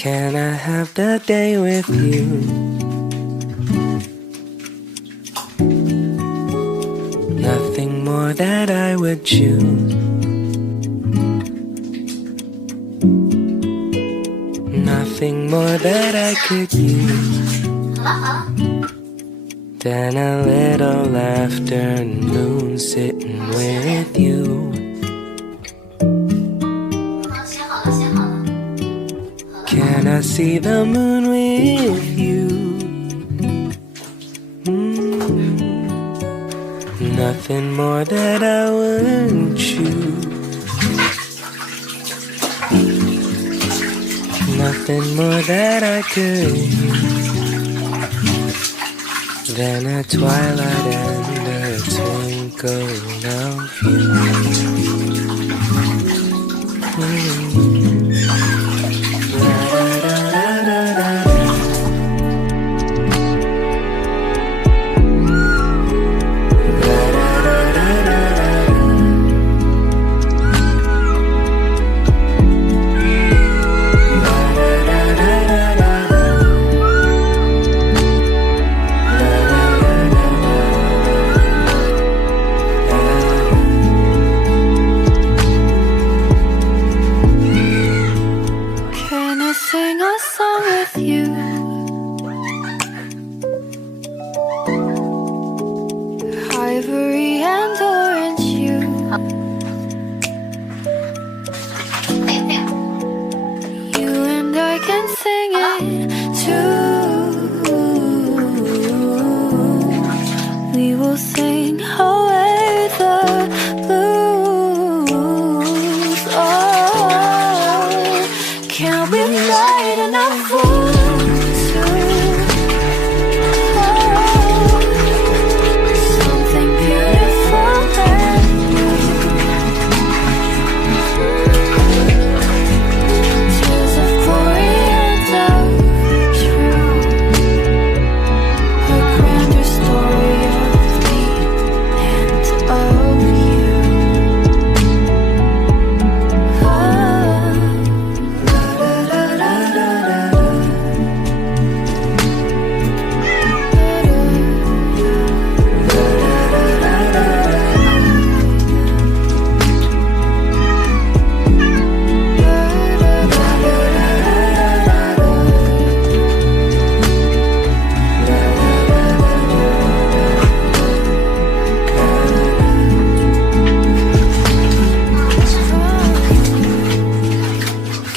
Can I have the day with you? Nothing more that I would choose. Nothing more that I could use than a little afternoon sitting with you. Can I see the moon with you? Nothing more that I would choose. Nothing more that I could use than a twilight and a twinkle of you. Sing a song with you. Ivory and orange hue. You and I can sing it too. We will sing away the blues. Oh, can't we fly enough for two? Oh, something beautiful and new. Tears of glory and of truth. A grander story of me and of you.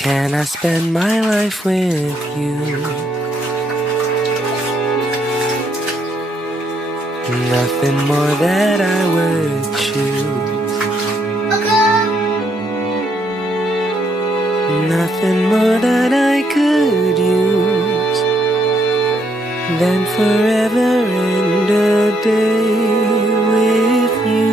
Can I spend my life with you? Nothing more that I would choose. Nothing more that I could use than forever and a day with you.